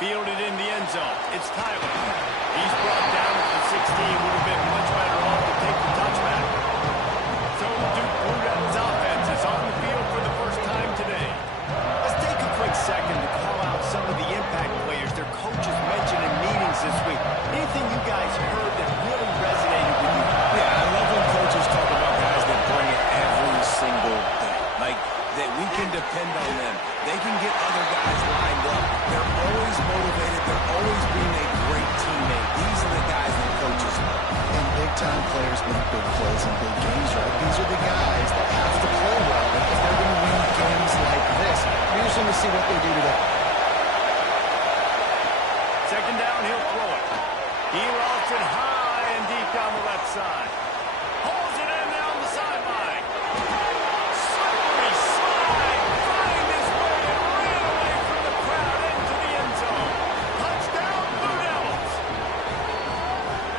Fielded in the end zone. It's Tyler. He's brought down at the 16. Would have been much better off to take the touchback. So the Duke Blue Devils offense is on the field for the first time today. Let's take a quick second to call out some of the impact players their coaches mentioned in meetings this week. Anything you guys heard that really resonated with you? Yeah, I love when coaches talk about guys that bring it every single day. Like, that we can depend on them. They can get other guys lined up. They're always motivated. They're always being a great teammate. These are the guys that coaches love. And big-time players make big plays in big games, right? These are the guys that have to play well if they're going to win games like this. We're just going to see what they do today. Second down, he'll throw it. He lofts it high and deep down the left side. Holds it in down the sideline. Slippery slide. Find his way and ran away from the crowd into the end zone. Touchdown, Blue Devils.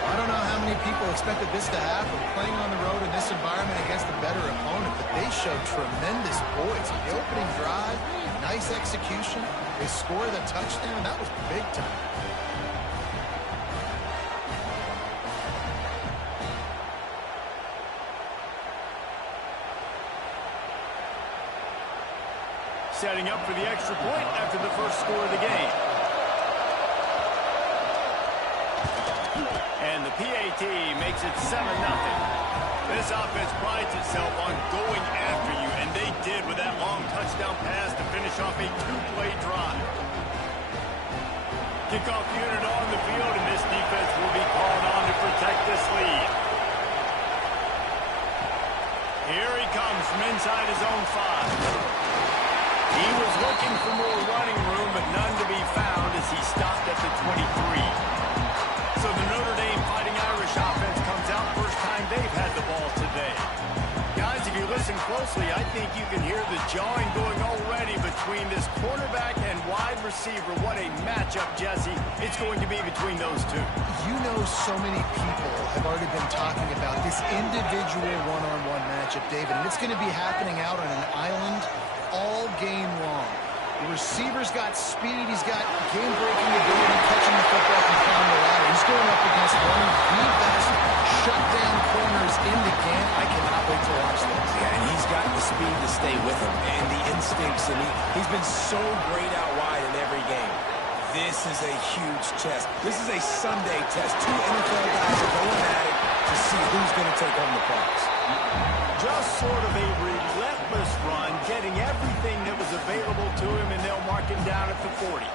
I don't know how many people expected this to happen, playing on the road in this environment against a better opponent, but they showed tremendous poise. The opening drive, nice execution. They scored a touchdown. That was big time. Setting up for the extra point after the first score of the game. And the PAT makes it 7-0. This offense prides itself on going after you, and they did with that long touchdown pass to finish off a two-play drive. Kickoff unit on the field, and this defense will be called on to protect this lead. Here he comes from inside his own 5. He was looking for more running room, but none to be found as he stopped at the 23. So the Notre Dame Fighting Irish offense comes out first time they've had the ball today. Guys, if you listen closely, I think you can hear the jawing going already between this quarterback and wide receiver. What a matchup, Jesse. It's going to be between those two. You know, so many people have already been talking about this individual one-on-one matchup, David, and it's going to be happening out on an island all game long. The receiver's got speed. He's got game-breaking ability, catching the football from down the ladder. He's going up against one of the best shutdown corners in the game. I cannot wait to watch this. Yeah, and he's got the speed to stay with him and the instincts, and he's been so great out wide in every game. This is a huge test. This is a Sunday test. Two NFL guys are going at it to see who's going to take home the prize. Just sort of a relentless run, getting everything that was available to him, and they'll mark him down at the 40.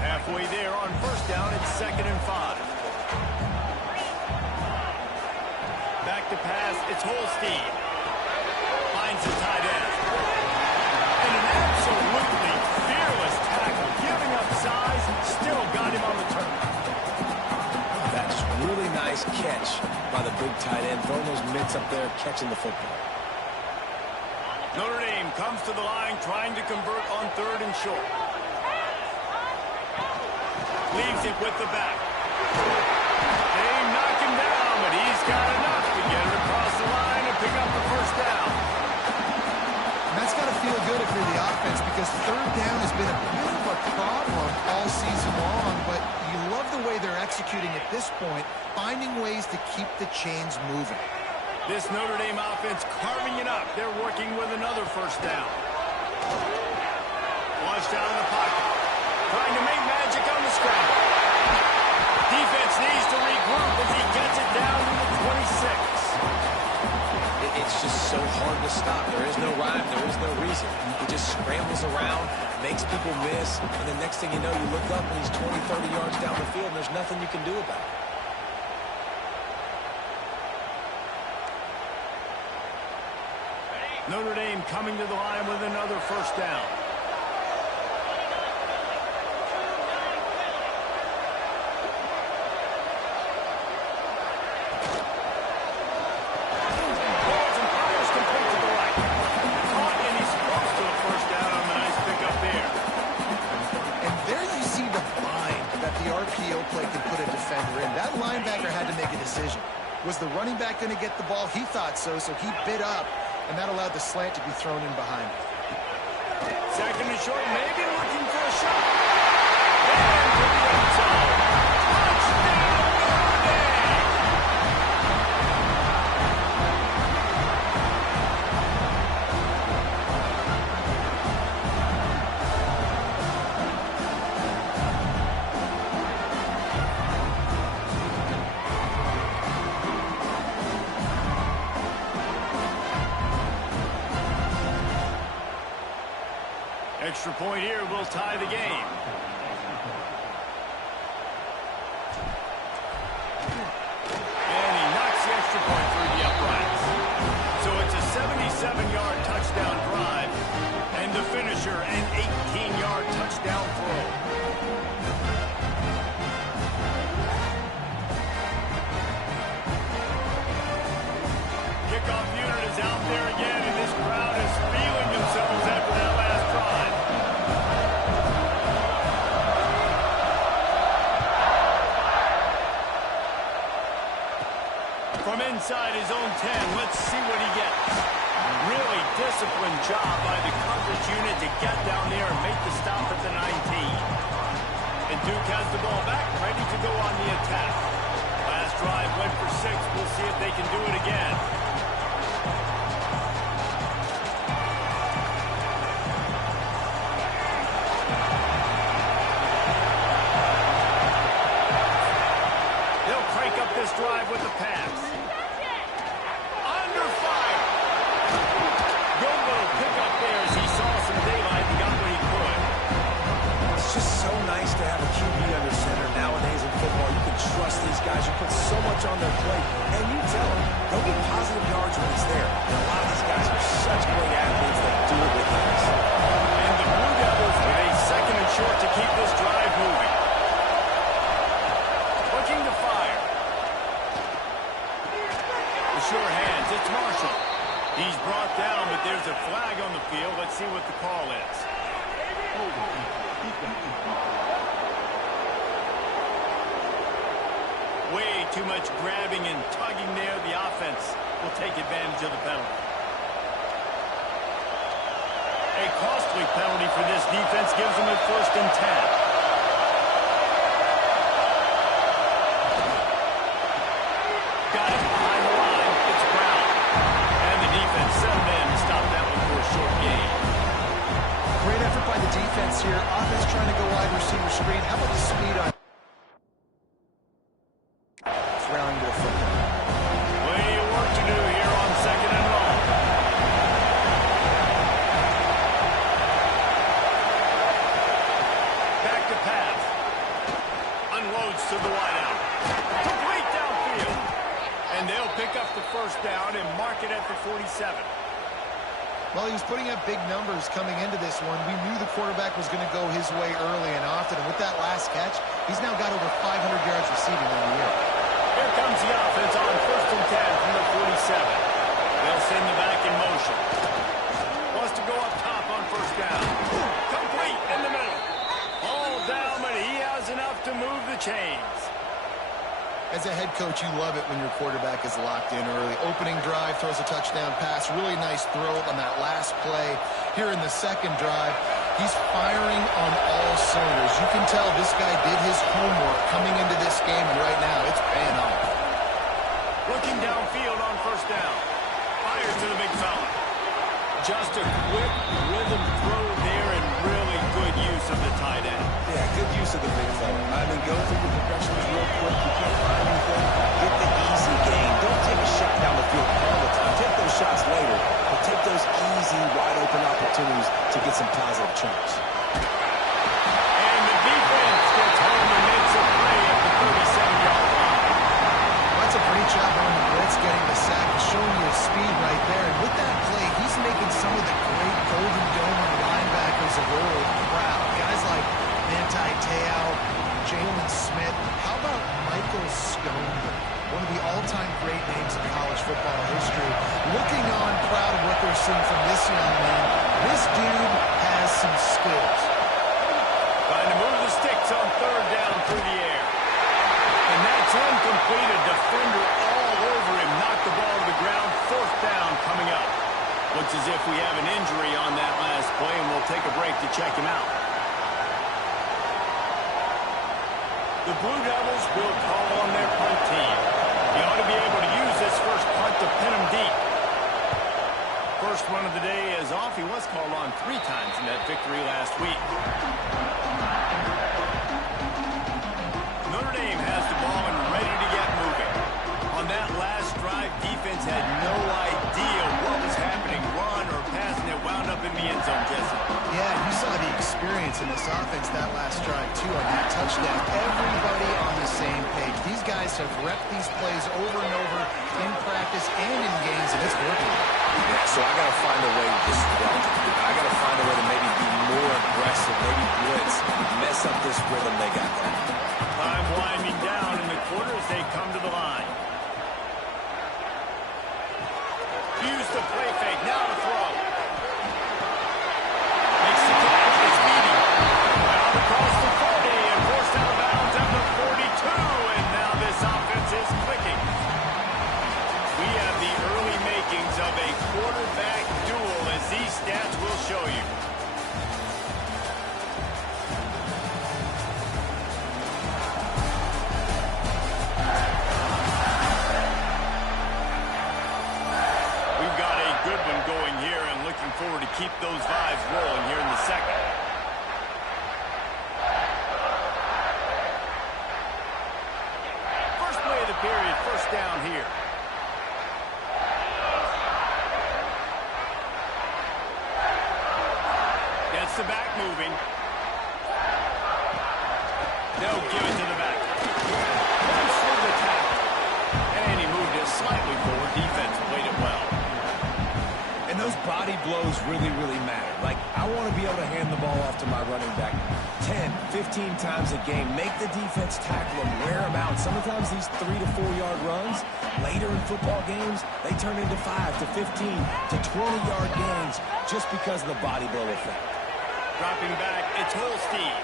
Halfway there on first down, it's 2nd and 5. Back to pass, it's Holstein. Finds the tight end. And an absolutely fearless tackle, giving up size, still got him on the turn. That's really nice catch by the big tight end, throwing those mitts up there, catching the football. Notre Dame comes to the line, trying to convert on 3rd and short. Leaves it with the back. They knock him down, but he's got enough to get it across the line and pick up the first down. And that's got to feel good if you're the offense, because 3rd down has been a bit of a problem all season long, but you love the way they're executing at this point, finding ways to keep the chains moving. This Notre Dame offense carving it up. They're working with another first down. Launched out of the pocket. Trying to make magic on the scramble. Defense needs to regroup as he gets it down to the 26. It's just so hard to stop. There is no rhyme. There is no reason. He just scrambles around, makes people miss, and the next thing you know, you look up and he's 20, 30 yards down the field, and there's nothing you can do about it. Notre Dame coming to the line with another first down. RPO play can put a defender in. That linebacker had to make a decision. Was the running back going to get the ball? He thought so, so he bit up, and that allowed the slant to be thrown in behind. Second and short, maybe looking for a shot. And to the end zone. Touchdown, Notre Dame! Extra point here will tie the game. And he knocks the extra point through the uprights. So it's a 77-yard touchdown drive. And the finisher, an 18-yard touchdown throw. Kickoff unit is out there again, and this crowd is feeling themselves after that last drive. From inside his own 10, let's see what he gets. Really disciplined job by the coverage unit to get down there and make the stop at the 19. And Duke has the ball back, ready to go on the attack. Last drive went for 6. We'll see if they can do it again. They'll crank up this drive with the pass. Under fire. Good little pickup there as he saw some daylight and got what he could. It's just so nice to have a QB under center nowadays in football. You can trust these guys. You put so much on their plate. And you tell them, they'll get positive yards when he's there. And a lot of these guys are such great athletes that do it with ease. And the Blue Devils with a second and short to keep this drive moving. Looking to fire. The sure hands, it's Marshall. He's brought down, but there's a flag on the field. Let's see what the call is. Way too much grabbing and tugging there. The offense will take advantage of the penalty. A costly penalty for this defense gives them a 1st and 10. Got it behind the line. It's Brown. And the defense settled in to stop that one for a short gain. Great effort by the defense here. Offense trying to go wide receiver screen. How about the speed on throwing to the football? Plenty of work to do here on 2nd and long. Back to pass. Unloads to the wideout. Complete downfield. And they'll pick up the 1st down and mark it at the 47. Well, he was putting up big numbers coming into this one. We knew the quarterback was going to go his way early and often. And with that last catch, he's now got over 500 yards receiving on the year. Here comes the offense on 1st and 10 from the 47. They'll send the back in motion. Wants to go up top on 1st down. Complete in the middle. All down, but he has enough to move the chains. As a head coach, you love it when your quarterback is locked in early. Opening drive, throws a touchdown pass. Really nice throw on that last play. Here in the 2nd drive, he's firing on all cylinders. You can tell this guy did his homework coming into this game, and right now it's paying off. Looking downfield on 1st down. Fires to the big fella. Just a quick rhythm throw there and really good use of the tight end. Yeah, good use of the big fella. I mean, go through the progressions real quick. You can't find anything. Get the easy gain. Don't take a shot down the field all the time. Take those shots later, but take those easy, wide-open opportunities to get some positive chunks. And the defense gets home and makes a play at the 37-yard line. That's a great job on the blitz, getting the sack, showing you his speed right there. And with that play, he's making some of the great Golden Dome linebackers of old proud. Guys like Ncaa, Jalen Smith. How about Michael Stoneberg? One of the all-time great names in college football history. Looking on, proud of what they're seeing from this young man. This dude has some skills. Trying to move the sticks on 3rd down through the air. And that's incomplete. A defender all over check him out. The Blue Devils will call on their punt team. He ought to be able to use this first punt to pin him deep. First run of the day is off. He was called on 3 times in that victory last week. Notre Dame has the ball and ready to get moving. On that last drive, defense had no idea what was happening, run or pass, and it wound up in the end zone, Jesse. Yeah, you saw the experience in this offense that last drive, too, on that touchdown. Everybody on the same page. These guys have repped these plays over and over in practice and in games, and it's working. Yeah, so I got to find a way to disrupt. I got to find a way to maybe be more aggressive, maybe blitz, mess up this rhythm they got going. Time winding down in the quarter as they come to the line. Use the play fake. Now to throw. Makes the catch. It's beating. Out across the 40 and forced out of bounds at the 42. And now this offense is clicking. We have the early makings of a quarterback duel, as these stats will show you. We've got a good one going here, and looking forward to keep those vibes rolling here in the second. First play of the period, first down here. Gets the back moving. They'll give it to the back. Runs through the tackle. And he moved it slightly forward. Defense played it well. And those body blows really, really matter. Like, I want to be able to hand the ball off to my running back 10, 15 times a game. Make the defense tackle him, wear him out. Sometimes these 3 to 4 yard runs, later in football games, they turn into 5 to 15 to 20 yard gains just because of the body blow effect. Dropping back, it's Holstein.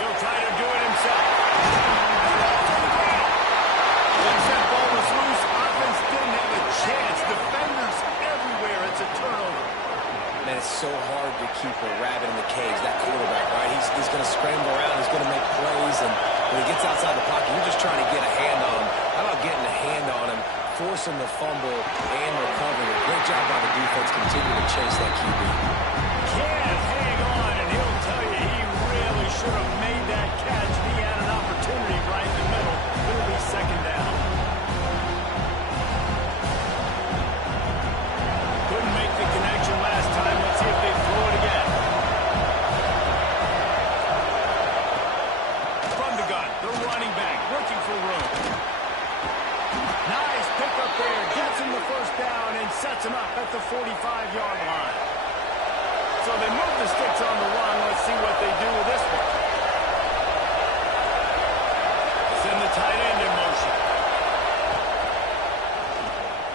He'll try to do it himself. Once that ball was loose, offense didn't have a chance. Defenders everywhere. It's a turnover. Man, it's so hard to keep a rabbit in the cage, that quarterback, right? He's going to scramble around, he's going to make plays, and when he gets outside the pocket, you're just trying to get a hand on him. How about getting a hand on him, force him to fumble, and recover? Great job by the defense, continue to chase that QB. Can't hang on, and he'll tell you he really should have made that catch. He had an opportunity right in the middle. It'll be second down. Couldn't make the connection last time. Let's see if they throw it again. From the gun, the running back, looking for room. Nice pick up there. Gets him the first down and sets him up at the 45-yard line. So they move the sticks on the run. Let's see what they do with this one. Send the tight end in motion.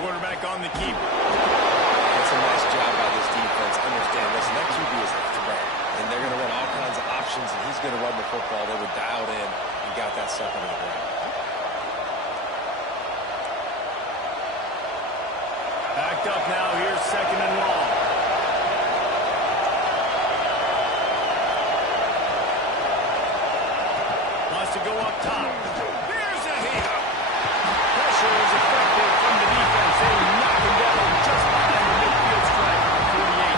Quarterback on the keeper. That's a nice job by this defense. Understand, listen, that QB is a threat, and they're going to run all kinds of options, and he's going to run the football. They were dialed in and got that sucker to the ground. Backed up now. Here's second and long. Wants to go up top. There's a hit. Pressure is effective from the defense. They knock him down just behind the midfield stripe at 48.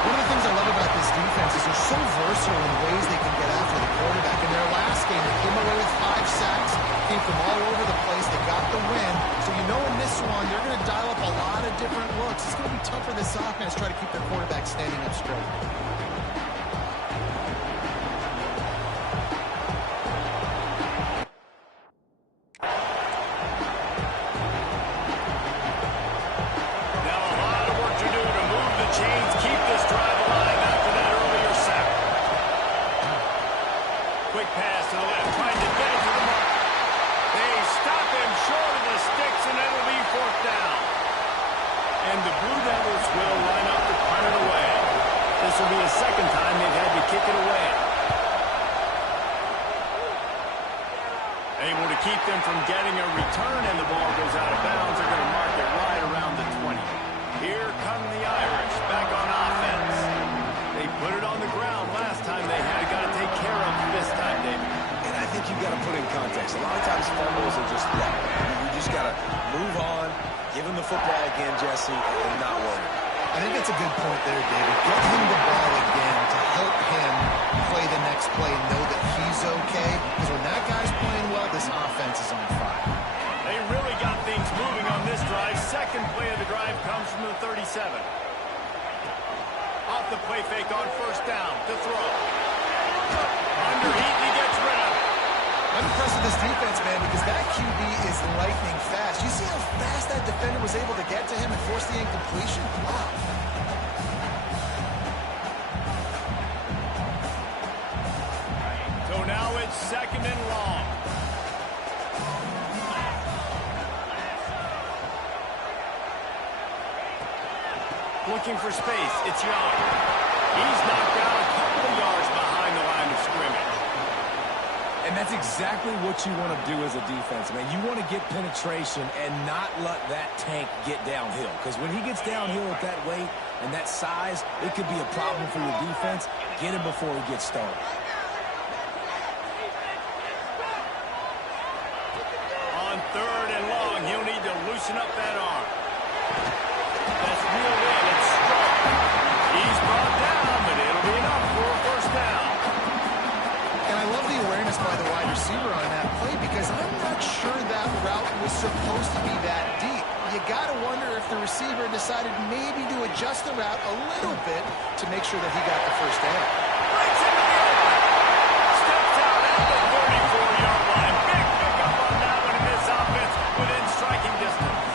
One of the things I love about this defense is they're so versatile in ways they can get after the quarterback. In their last game, they came away with 5 sacks, came from all over the place. They got the win. So you know in this one, they're going to dial up a lot of different looks. It's going to be tough for this offense to try to keep their quarterback standing up straight. This will be the second time they've had to kick it away. Able to keep them from getting a return, and the ball goes out of bounds. They're going to mark it right around the 20. Here come the Irish back on offense. They put it on the just luck. We just got to move on, give him the football again, Jesse, and not worry. I think that's a good point there, David. Get him the ball again to help him play the next play and know that he's okay. Because when that guy's playing well, this offense is on fire. They really got things moving on this drive. Second play of the drive comes from the 37. Off the play fake on first down to throw. Underheat, he gets rid of it. I'm impressed with this defense, man, because that QB is lightning fast. You see how fast that defender was able to get to him and force the incompletion? Wow. So now it's second and long. Looking for space. It's Young. He's knocked out a couple of yards behind the line of scrimmage. And that's exactly what you want to do as a defense, man. You want to get penetration and not let that tank get downhill. Because when he gets downhill at that weight and that size, it could be a problem for your defense. Get him before he gets started. On third and long, he'll need to loosen up that arm. That's reeled in. It's strong. He's brought down, but it'll be enough for a first down. And I love the awareness by the wide receiver on that play because I'm not sure that route was supposed to be that deep. You got to wonder if the receiver decided maybe to adjust the route a little bit to make sure that he got the first down. Breaks into the open. Steps out at the 34-yard line. Big pickup on that one in this offense within striking distance.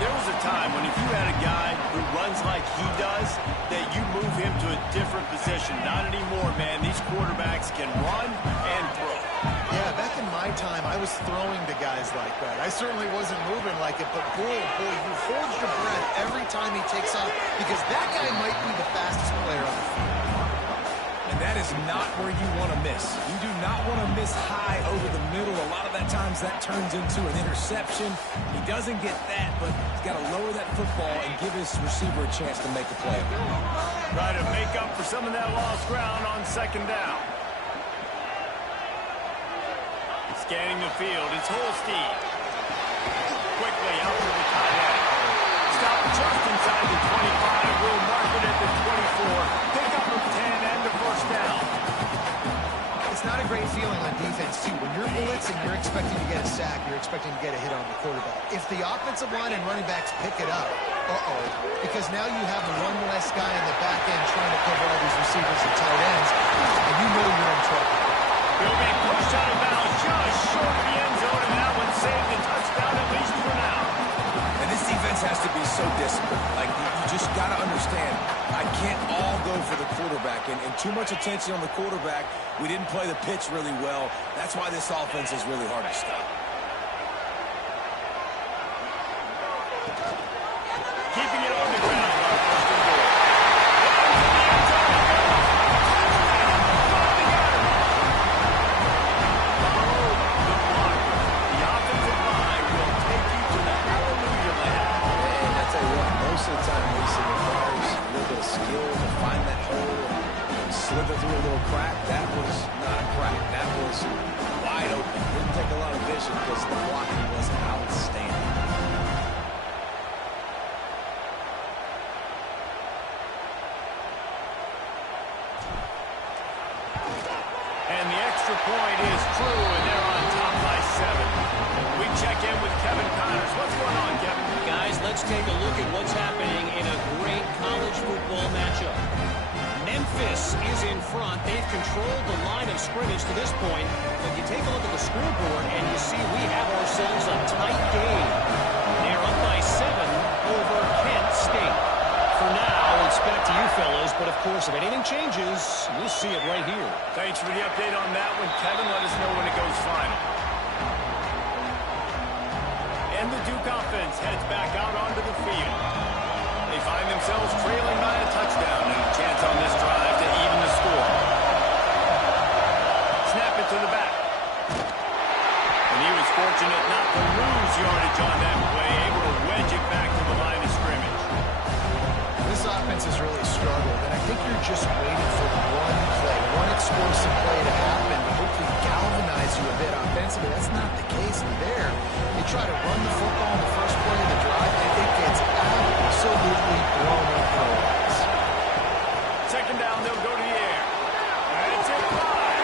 There was a time when if you had a guy who runs like he does, that you move him to a different position. Not anymore, man. These quarterbacks can run and throw. Yeah, back in my time, I was throwing to guys like that. I certainly wasn't moving like it, but boy, you hold your breath every time he takes off because that guy might be the fastest player on the field. And that is not where you want to miss. You do not want to miss high over the middle. A lot of that times that turns into an interception. He doesn't get that, but he's got to lower that football and give his receiver a chance to make a play. Try to make up for some of that lost ground on second down. Scanning the field, it's Holstein. Quickly out to the tight end. Stop just inside the 25. We'll mark it at the 24. Pick up of 10 and the first down. It's not a great feeling on defense, too. When you're blitzing, you're expecting to get a sack. You're expecting to get a hit on the quarterback. If the offensive line and running backs pick it up, because now you have one less guy in the back end trying to cover all these receivers and tight ends, and you know you're in trouble. He'll be pushed out of bounds just short of the end zone, and that one saved the touchdown at least for now. And this defense has to be so disciplined. Like, you just got to understand, I can't all go for the quarterback. And too much attention on the quarterback. We didn't play the pitch really well. That's why this offense is really hard to stop. Keeping it on the ground on first and goal. The offensive line will take you to the hallelujah land. And I tell you what, most of the time, Mason requires a little bit of skill to find that hole and slither through a little crack. That was not a crack. That was wide open. Didn't take a lot of vision because the blocking was outstanding. And the extra point is true, and they're on top by 7. We check in with Kevin Connors. What's going on, Kevin? Guys, let's take a look at what's happening in a great college football matchup. Memphis is in front. They've controlled the line of scrimmage to this point, but you take a look at the scoreboard, and you see we have ourselves a tight game. They're up by 7 over Kent State. For now, it's back to you fellas, but of course, if anything changes, we'll see it right here. Thanks for the update on that one, Kevin. Let us know when it goes final. And the Duke offense heads back out onto the field. They find themselves trailing by a touchdown and a chance on this drive to even the score. Snap it to the back. And he was fortunate not to lose yardage on that play, able to wedge it back to the line of scrimmage. This offense has really struggled, and I think you're just waiting for one play, one explosive play to happen to hopefully galvanize you a bit offensively. That's not the case. try to run the football in the first play of the drive, and it gets absolutely blown up for a loss. Second down, they'll go to the air. And it's incomplete.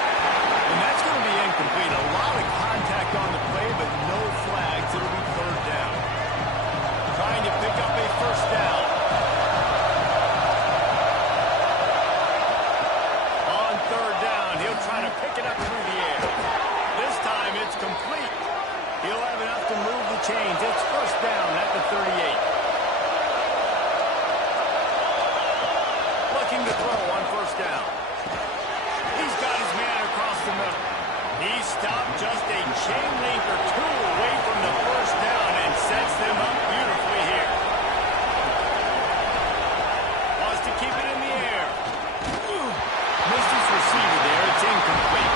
And that's going to be incomplete. A lot of contact on the play, but no flags. It'll be third down. Trying to pick up a first down. On third down, he'll try to pick it up through the air. This time it's complete. He'll have enough to move the chains. It's first down at the 38. Looking to throw on first down. He's got his man across the middle. He stopped just a chain link or two away from the first down and sets them up beautifully here. Wants to keep it in the air. Missed his receiver there. It's incomplete.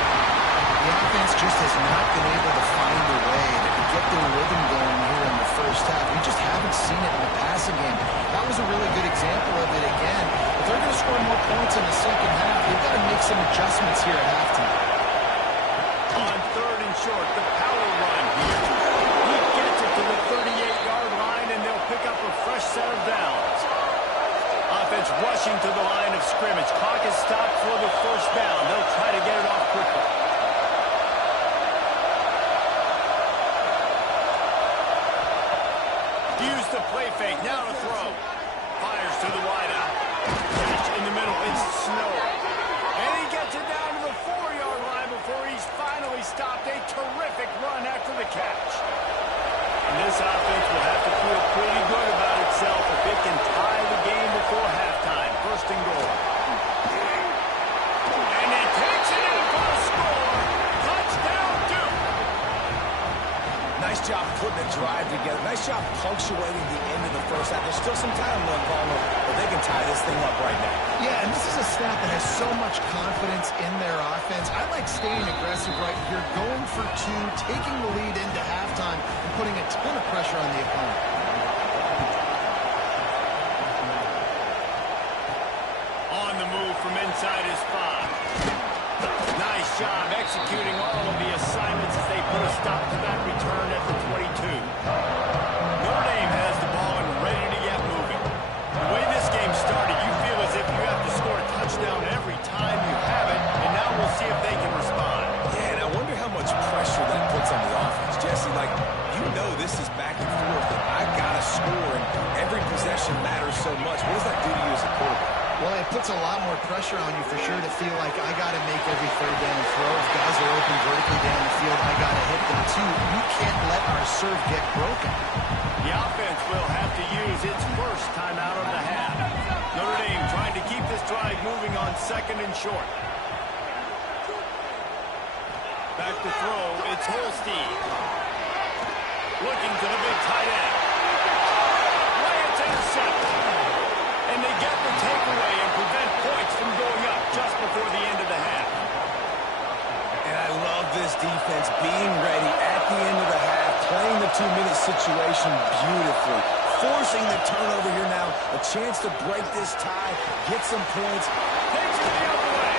The offense just has not been able to find a way to get their rhythm going here in the first half. We just haven't seen it in the passing game. That was a really good example of it again. If they're going to score more points in the second half, they've got to make some adjustments here at halftime. On third and short, the power run here. He gets it to the 38-yard line, and they'll pick up a fresh set of downs. Offense rushing to the line of scrimmage. Clock is stopped for the first down. They'll try to get it off quickly. Use the play fake. Now to throw. Fires to the wide out. Catch in the middle. It's Snow. And he gets it down to the 4-yard line before he's finally stopped. A terrific run after the catch. And this offense will have to feel pretty good about itself if it can tie the game before halftime. First and goal. And he takes it in for a score. Touchdown, Duke. Nice job putting the drive together. Nice job punctuating the end of the first half. There's still some time left, Palmer, but they can tie this thing up right now. Yeah, and this is a staff that has so much confidence in their offense. I like staying aggressive right here, going for two, taking the lead into halftime, and putting a ton of pressure on the opponent. On the move from inside his 5. Nice job executing all of the assignments as they put a stop to that return at the 22. Notre Dame has the ball and ready to get moving. The way this game started, you feel as if you have to score a touchdown every time you have it, and now we'll see if they can respond. Yeah, and I wonder how much pressure that puts on the offense. Jesse, like, you know this is back and forth, and I got to score, and every possession matters so much. What does that do to you as a quarterback? Well, it puts a lot more pressure on you for sure to feel like I got to make every third down throw. If guys are open vertically down the field, I got to hit them too. We can't let our serve get broken. The offense will have to use its first timeout of the half. Notre Dame trying to keep this drive moving on second and short. Back to throw, it's Holstein. Looking to the big tight end. Way it's intercepted. And they get the takeaway and prevent points from going up just before the end of the half. And I love this defense being ready at the end of the half, playing the 2-minute situation beautifully, forcing the turnover here now, a chance to break this tie, get some points. Takes it the other way.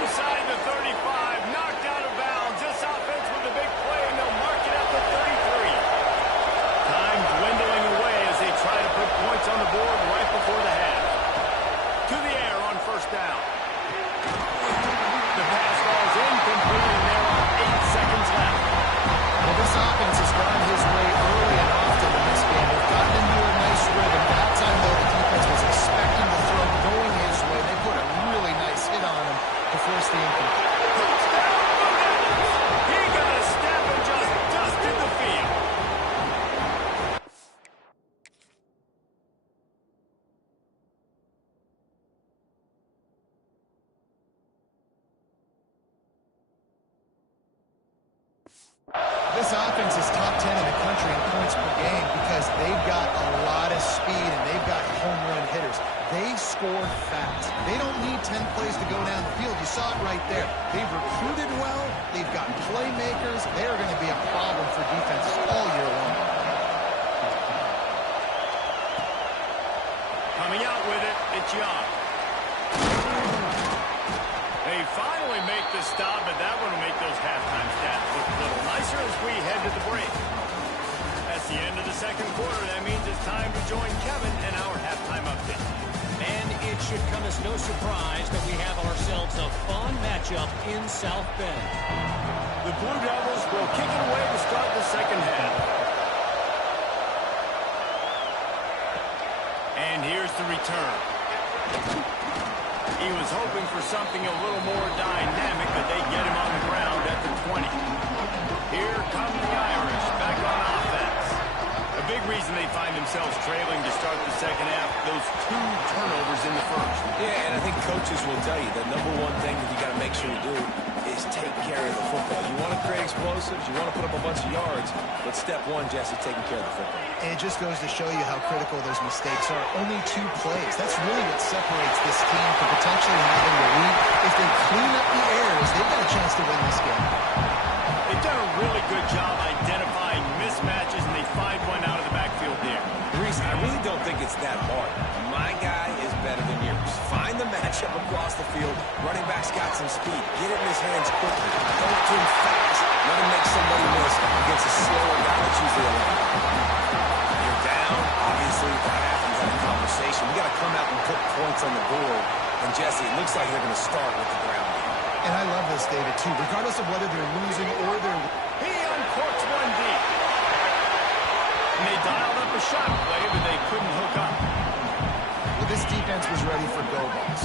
Inside the 35, knocked out of bounds. This offense with a big play, and they'll mark it at the 33. Time dwindling away as they try to put points on the board right before the half. To the air on first down. The pass ball's incomplete, and there are 8 seconds left. Well, this offense has gone his way early and often in this game. They've gotten into a nice rhythm. That time, though, the defense was expecting the throw going his way. They put a really nice hit on him to force the incomplete. Touchdown, Bulldogs! He got a step and just dusted the field. This offense is top 10 in the country in points per game because they've got a lot of speed and they've got home run hitters. They score fast. They don't need 10 plays to go down the field. You saw it right there. They've recruited well. They've got playmakers. They are going to be a problem for defenses all year long. Coming out with it, it's Young. They finally make the stop, but that one will make those halftime stats look a little nicer as we head to the break. It's the end of the second quarter. That means it's time to join Kevin in our halftime update. And it should come as no surprise that we have ourselves a fun matchup in South Bend. The Blue Devils will kick it away to start the second half. And here's the return. He was hoping for something a little more dynamic, but they get him on the ground at the 20. Here come the Irish back on offense. A big reason they find themselves trailing to start the second half, those 2 turnovers in the first. Yeah, and I think coaches will tell you the number one thing that you got to make sure to do is take care of the football. You want to create explosives, you want to put up a bunch of yards, but step one, Jesse, taking care of the football. And it just goes to show you how critical those mistakes are. Only 2 plays. That's really what separates this team from potentially having the lead. If they clean up the errors, they've got a chance to win this game. They've done a really good job identifying mismatches, and they find one out of the backfield there. Reese, I really don't think it's that hard. My guy is better than yours. Find the matchup across the field. Running back's got some speed. Get it in his hands quickly. Throw it to him fast. Let him make somebody miss against a slower guy that's usually a line. You're down. Obviously, that happens in a conversation. We got to come out and put points on the board. And, Jesse, it looks like they're going to start with the ground game. And I love this, David, too. Regardless of whether they're losing or they're... He uncorks one deep. And they dialed up a shot play, but they couldn't hook up. Well, this defense was ready for go balls.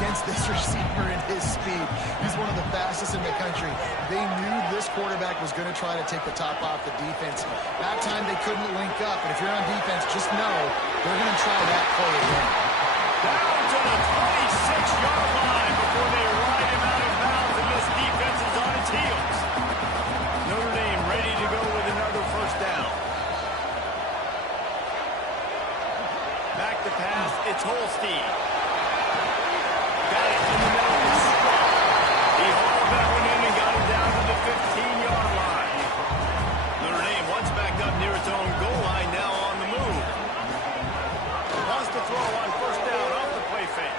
Against this receiver and his speed, he's one of the fastest in the country. They knew this quarterback was going to try to take the top off the defense. That time they couldn't link up. And if you're on defense, just know they're going to try that play again. Down to the 26-yard line before they ride him out of bounds, and this defense is on its heels. Notre Dame ready to go with another first down. Back to pass, it's Holstein. Got it in the middle of the spot. He hauled that one in and got it down to the 15-yard line. Notre Dame once backed up near its own goal line, now on the move. Wants to throw on first down off the play fake.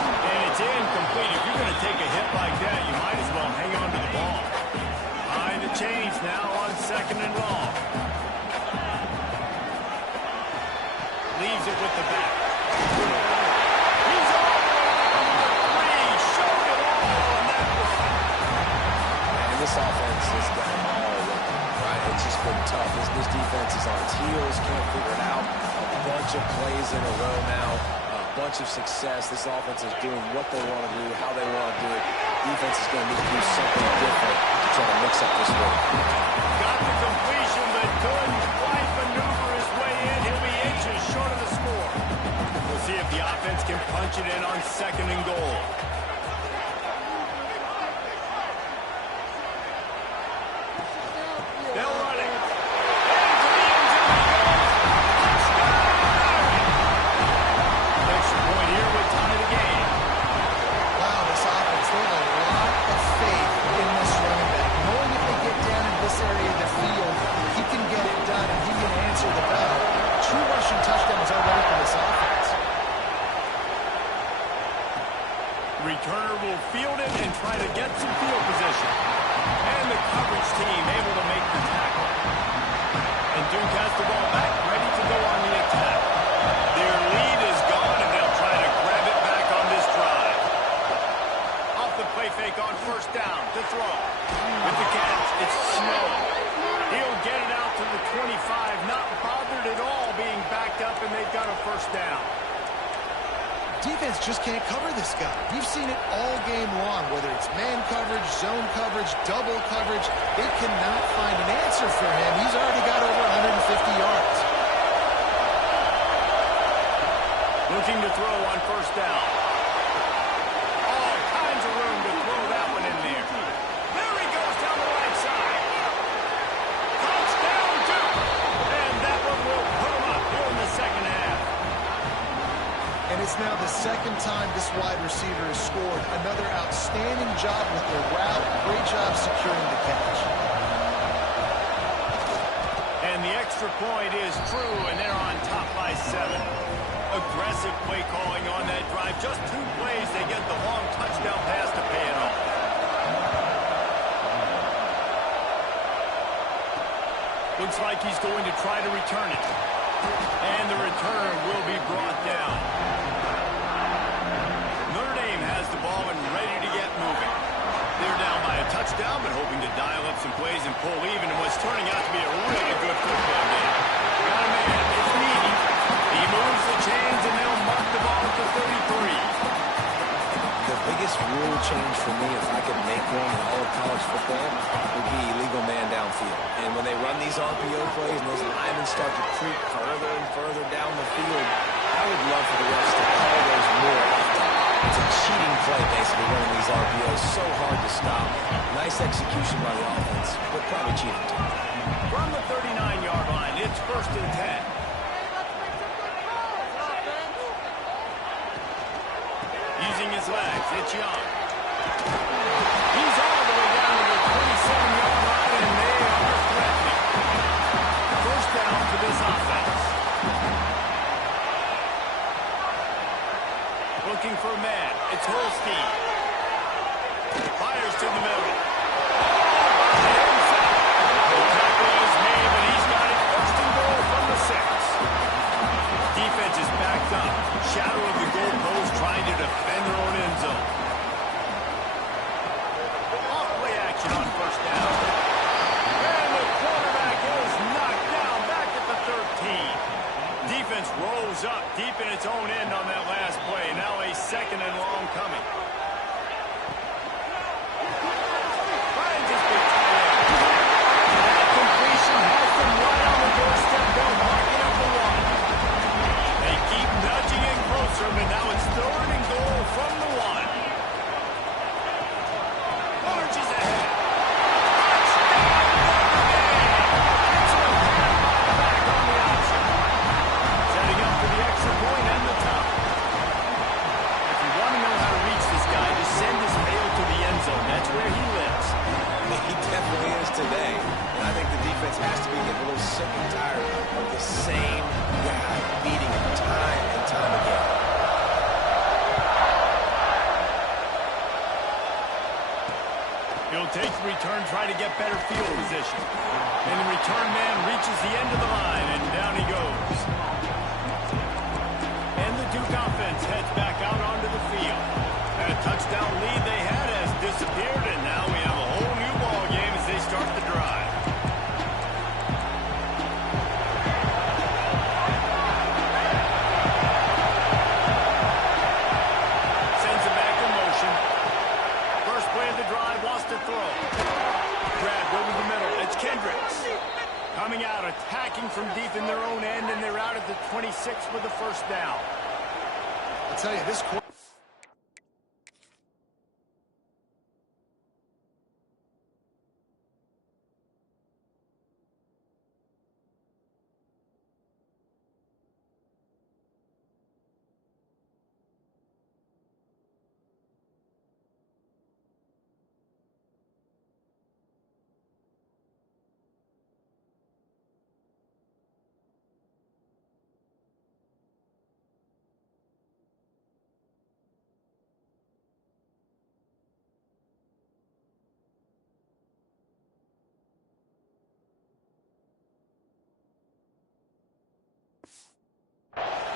And it's incomplete. If you're going to take a hit like that, you might as well hang on to the ball. Behind the chains now on second and long. Leaves it with the back. He's all on the 3. Showed it all on that one. And this offense has got them all working, right? It's just been tough. This defense is on its heels, can't figure it out. A bunch of plays in a row now, a bunch of success. This offense is doing what they want to do, how they want to do it. Defense is going to need to do something different to try to mix up this one. Got the completion, but couldn't quite maneuver his way in. He'll be inches short of the score. We'll see if the offense can punch it in on second and goal. They'll run it. Into the end zone. Extra point here would tie the game. Wow, this offense, they have a lot of faith in this running back. Knowing if they get down in this area of the field, he can get it done and he can answer the bell. 2 rushing touchdowns already for this offense. Returner will field it and try to get some field position. And the coverage team able to make the tackle. And Duke has the ball back, ready to go on the attack. Their lead is gone, and they'll try to grab it back on this drive. Off the play fake on first down to throw. With the catch, it's Snow. He'll get it out to the 25, not bothered at all being backed up, and they've got a first down. Defense just can't cover this guy. We've seen it all game long, whether it's man coverage, zone coverage, double coverage. They cannot find an answer for him. He's already got over 150 yards. Looking to throw on first down. All kinds of room to throw that one in there. There he goes down the right side. Touchdown, Duke. And that one will put him up here in the second half. And it's now the second time this wide receiver has scored. Another outstanding job with the route. Great job securing the catch. And the extra point is true, and they're on top by 7. Aggressive play calling on that drive. Just 2 plays, they get the long touchdown pass to pay it off. Looks like he's going to try to return it. And the returner will be brought down. Notre Dame has the ball and ready to get moving. They're down by a touchdown, but hoping to dial up some plays and pull even in what's turning out to be a really good football game. Got a man. It's Needy. He moves the chains, and they'll mark the ball at the 33. The biggest rule change for me, if I could make one in all of college football, would be illegal man downfield. And when they run these RPO plays and those linemen start to creep further and further down the field, I would love for the refs to call those more often. It's a cheating play, basically, running these RPOs. So hard to stop. Nice execution by the offense, but probably cheating too. From the 39-yard line, it's 1st and 10. Using his legs, it's Young. He's all the way down to the 27-yard line, and they are threatening. 1st down for this offense. Looking for a man. It's Holstein. Fires to the middle. The tackle is made, but he's got it 1st and goal from the 6. Defense is backed up. Shadow of the goalpost trying to defend their own end zone. Off-play action on 1st down. And the quarterback is knocked down back at the 13. Defense rolls up deep in its own end on that last play. Now a 2nd and long coming. Finds his big tight end. That completion has them right on the doorstep. They'll mark it up the 1. They keep nudging in closer, but now it's 3rd and goal from the 1. Marches ahead. Excellent pass by the back on the option. Setting up for the extra point and the top. If you want to know how to reach this guy, just send his mail to the end zone. That's where he lives. He definitely is today. And I think the defense has to be getting a little sick and tired of the same guy beating him time and time again. He'll take the return, try to get better field position. And the return man reaches the end of the line, and down he goes. And the Duke offense heads back out onto the field. That touchdown lead they had has disappeared, and now we have a whole new ball game as they start the drive. Sends it back in motion. First play of the drive, wants to throw. Grabbed over the middle. It's Kendricks. Coming out, attacking from deep in their own end, and they're out at the 26 with the 1st down. I'll tell you, this quarter.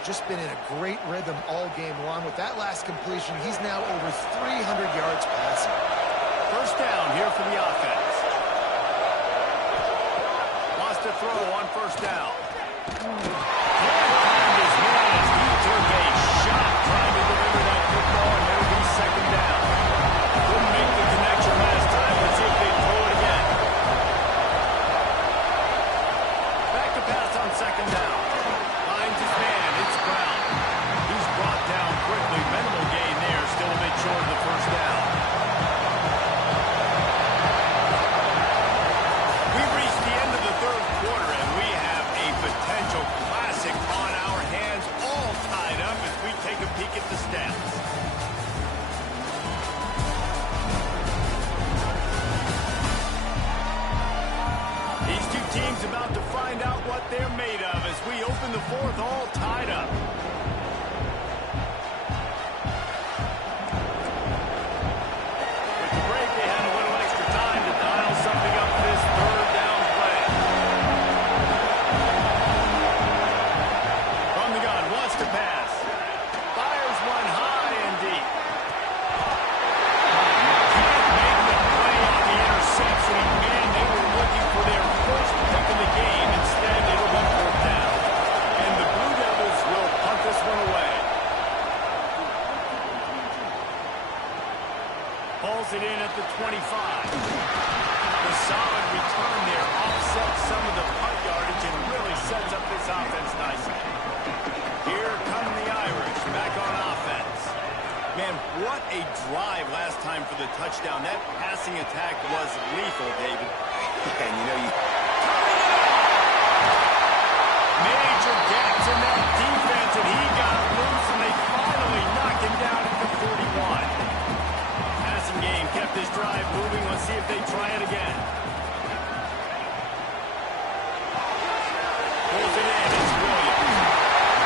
Just been in a great rhythm all game long. With that last completion, he's now over 300 yards passing. 1st down here for the offense. Wants to throw on 1st down. Can't find his man as he took a shot trying to deliver that football, and it'll be 2nd down. Couldn't make the connection last time. Let's see if they throw it again. Back to pass on 2nd down. Finds his man. It's Brown. He's brought down quickly. Minimal gain there. Still a bit short of the 1st down. We've reached the end of the 3rd quarter, and we have a potential classic on our hands, all tied up as we take a peek at the stats. These two teams about to find out what they're made of as we open the 4th all tied up. With the break, they had a little extra time to dial something up this 3rd down play. what a drive last time for the touchdown. That passing attack was lethal, David. And you know, Major gaps in that defense, and he got loose, and they finally knocked him down at the 41. Passing game kept this drive moving. Let's see if they try it again. Pulls it in. It's Williams.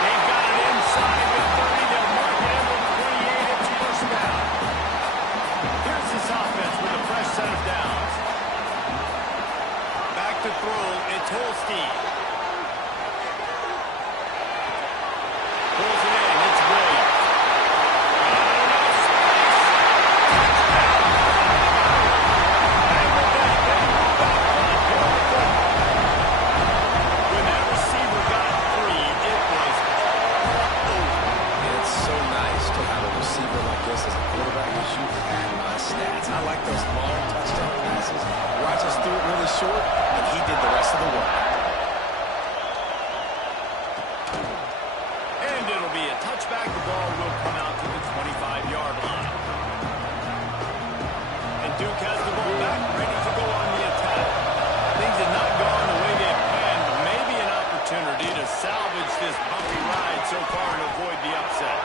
They've got it inside the 30. They'll mark it in with 28. It's first down. Here's this offense with a fresh set of downs. Back to throw. It's Holstein. Pulls it in. It's Williams. When that receiver got free, it was all over. it's so nice to have a receiver like this as a quarterback as you can add my stats. I like those long touchdown passes where I just threw it really short, and he did the rest of the work. And it'll be a touchback. The ball will come out to the 25-yard line. And Duke has the ball back, ready to go on the attack. Things have not gone the way they planned, but maybe an opportunity to salvage this bumpy ride so far and avoid the upset.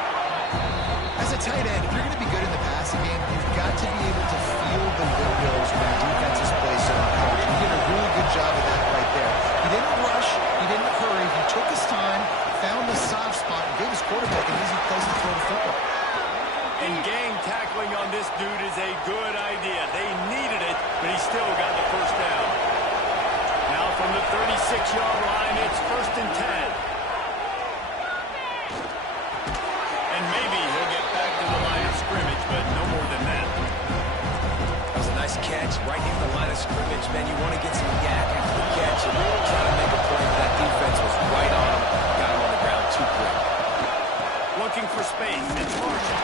As a tight end, if you're going to be good in the passing game, you've got to be able to feel the windows when your defense is placed on coverage. And he did a really good job of that right there. He didn't rush. He didn't hurry. He took his time, found the soft spot, and gave his quarterback an easy place to throw the football. And gang tackling on this dude is a good idea. They needed it, but he still got the first down. Now from the 36-yard line, it's 1st and 10. And maybe he'll get back to the line of scrimmage, but no more than that. That was a nice catch right near the line of scrimmage. Man, you want to get some yak after the catch and try to make a play, but that defense was right on him. Got him on the ground too quick. Looking for space. It's Marshall.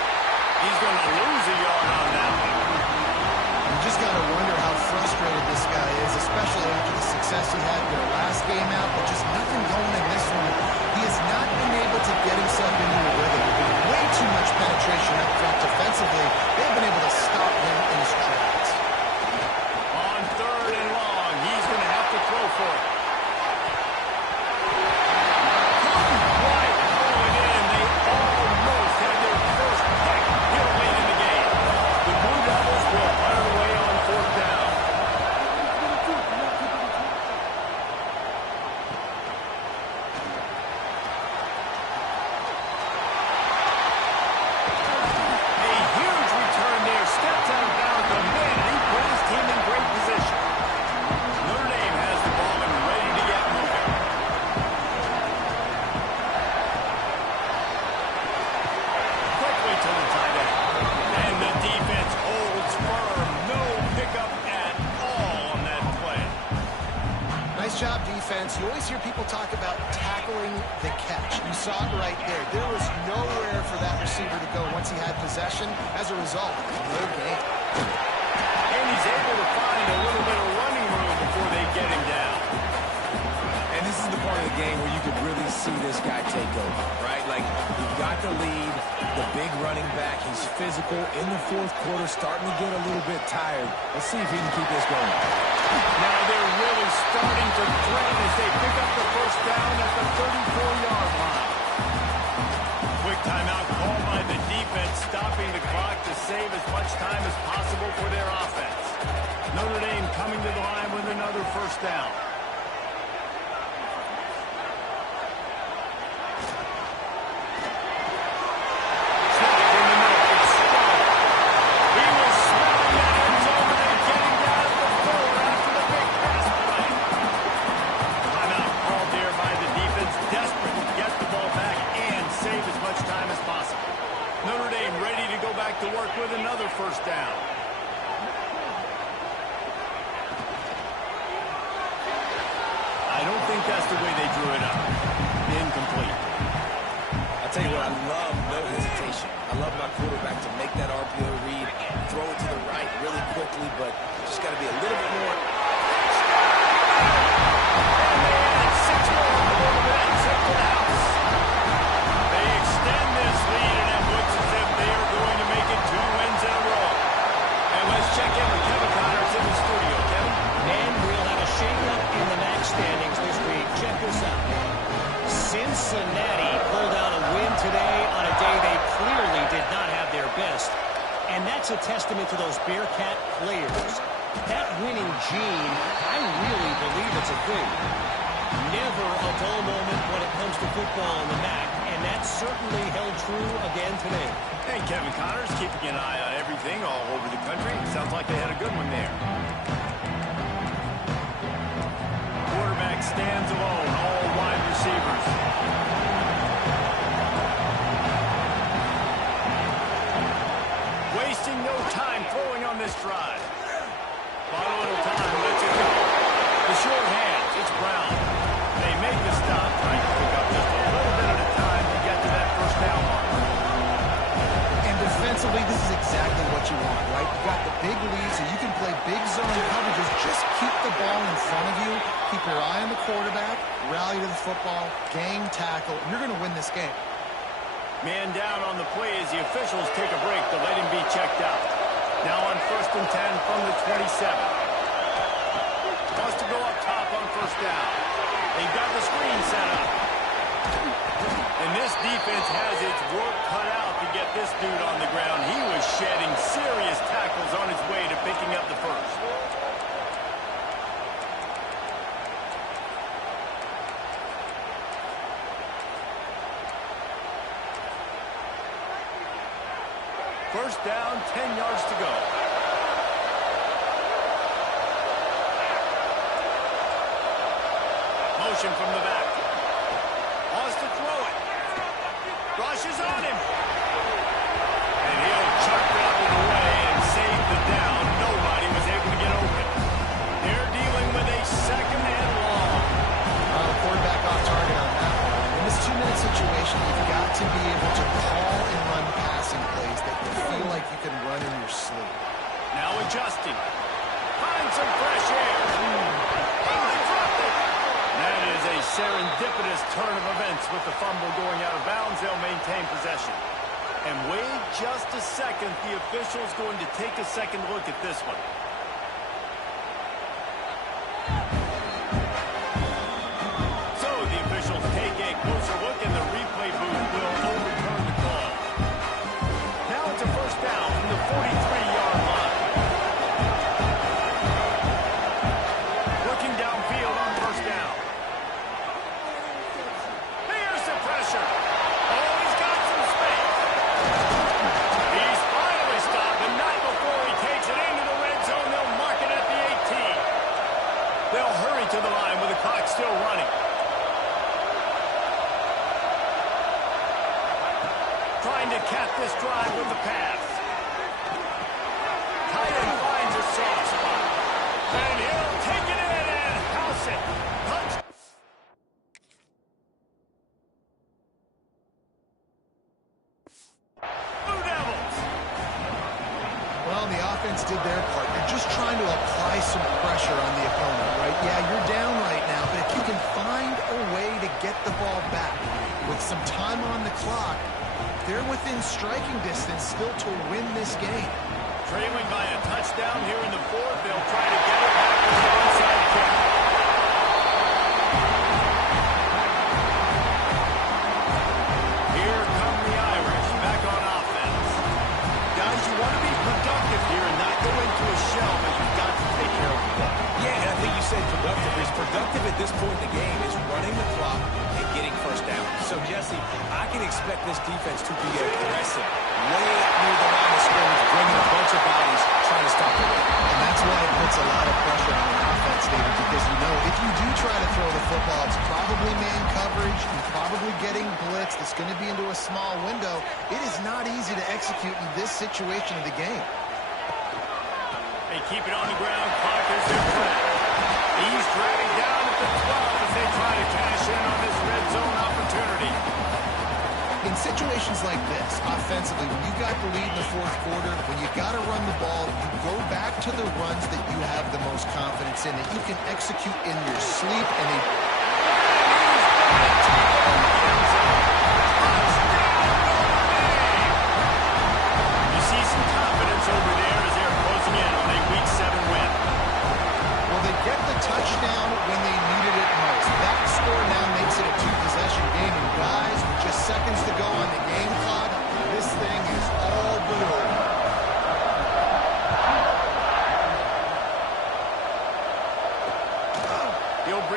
He's going to lose a yard on that one. You just got to wonder how frustrated this guy is, especially after the success he had their last game out, but just nothing going in this one. He has not been able to get himself into a rhythm. Way too much penetration up front defensively. They've been able to stop him in his tracks. On 3rd and long, he's going to have to throw for it. Right going in. They almost had their first pick here late in the game. The Blue Devils will run it away on 4th down. A huge return there. Steps out of bounds. The man, he put his team in great position. Notre Dame has the ball and ready to get moving. Quickly to the tight end. And the defense holds firm. No pickup at all on that play. Nice job, defense. You always hear people talk about tackling the catch. You saw it right there. There was nowhere for that receiver to go once he had possession. As a result, no gain. And he's able to find a little bit of running room before they get him down. And this is the part of the game where you could really see this guy take over, right? Like, you've got the lead, the big running back. He's physical in the 4th quarter, starting to get a little bit tired. Let's see if he can keep this going. Now they're really starting to threaten as they pick up the first down at the 34-yard line. Quick timeout called by the defense, stopping the clock to save as much time as possible for their offense. Notre Dame coming to the line with another first down. Snap in the middle. It's Stroud. He was smelling that end zone, and they get him down at the 4 after the big pass play. Timeout called there by the defense, desperate to get the ball back and save as much time as possible. Notre Dame ready to go back to work with another first down. I don't think that's the way they drew it up. Incomplete. I'll tell you what, I love no hesitation. I love my quarterback to make that RPO read, throw it to the right really quickly, but just got to be a little bit more. And they add 6 more in a little bit and take the house. They extend this lead, and it looks as if they are going to make it 2 Cincinnati pulled out a win today on a day they clearly did not have their best. And that's a testament to those Bearcat players. That winning gene, I really believe it's a thing. Never a dull moment when it comes to football on the MAC, and that certainly held true again today. Hey, Kevin Connors keeping an eye on everything all over the country. Sounds like they had a good one there. Quarterback stands alone, all wide receivers. Wasting no time throwing on this drive. Bought a little time, lets it go. The short hands, it's Brown. They make the stop, trying to pick up just a little bit at a time to get to that first down mark. And defensively, this is exactly what you want, right? You got the big lead, so you can play big zone coverages. Just keep the ball in front of you. Keep your eye on the quarterback. Rally to the football. Gang tackle. You're going to win this game. Man down on the play as the officials take a break to let him be checked out. Now on 1st and 10 from the 27. Wants to go up top on first down. They've got the screen set up. And this defense has its work cut out to get this dude on the ground. He was shedding serious tackles on his way to picking up the first. First down, 10 yards to go. Motion from the back. Wants to throw it. Rushes on him. And he'll chuck it out of the way and save the down. Nobody was able to get open. They're dealing with a second and long. Quarterback off target on that one. In this 2-minute situation, you've got to be able to call and run passing plays that you feel like you can run in your sleep. Now adjusting. Find some fresh air. Oh, they dropped it. That is a serendipitous turn of events with the fumble going out of bounds. They'll maintain possession. And wait just a second. The official's going to take a second look at this one. So the officials take a closer look, and the replay booth will overturn the call. Now it's a first down from the 43-yard line. Looking downfield on first down. Here's the pressure. Oh, he's got some space. He's finally stopped, and not before he takes it into the red zone. They'll mark it at the 18. They'll hurry to the line with the clock still running. Trying to cap this drive with the pass. Tight end finds a soft spot. And he'll take it in and house it. Punch. Blue Devils. Well, the offense did their part. You're just trying to apply some pressure on the opponent, right? Yeah, you're down right now, but if you can find a way to get the ball back with some time on the clock, they're within striking distance still to win this game. Trailing by a touchdown here in the fourth. They'll try to get it back with the onside kick. Here come the Irish back on offense. Guys, you want to be productive here and not go into a shell, but you've got to take care of the ball. Yeah, and I think you said productive. Is productive at this point in the game is running the clock and getting first down. So, Jesse, I can expect this defense to be aggressive, way near the line of scrimmage, bringing a bunch of bodies, trying to stop the run. And that's why it puts a lot of pressure on an offense, David, because you know if you do try to throw the football, it's probably man coverage, you're probably getting blitzed, it's going to be into a small window. It is not easy to execute in this situation of the game. They keep it on the ground. Clark is their friend. He's dragged down at the 12 as they try to cash in on this red zone opportunity. In situations like this, offensively, when you got the lead in the fourth quarter, when you got to run the ball, you go back to the runs that you have the most confidence in, that you can execute in your sleep, and they... You see some confidence over there as they're closing in on a Week 7 win. Well, they get the touchdown when they needed it most. That score now makes it a two-possession game, and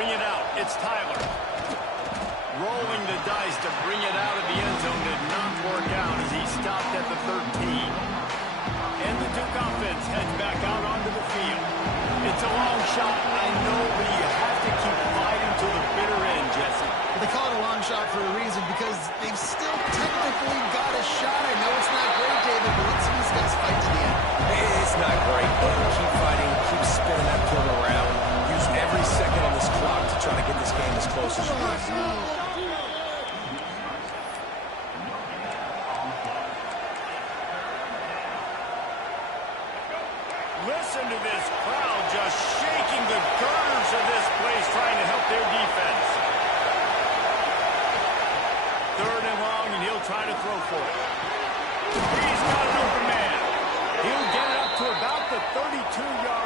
bring it out. It's Tyler. Rolling the dice to bring it out of the end zone did not work out as he stopped at the 13. And the Duke offense heads back out onto the field. It's a long shot, I know, but you have to keep fighting to the bitter end, Jesse. They call it a long shot for a reason because they've still technically got a shot. I know it's not great, David, but let's see these guys fight to the end. It's not great, but keep fighting, keep spinning that field around. Use every second on this clock to try to get this game as close as you can. Listen to this crowd just shaking the girders of this place, trying to help their defense. 3rd and long, and he'll try to throw for it. He's got an open man. He'll get it up to about the 32-yard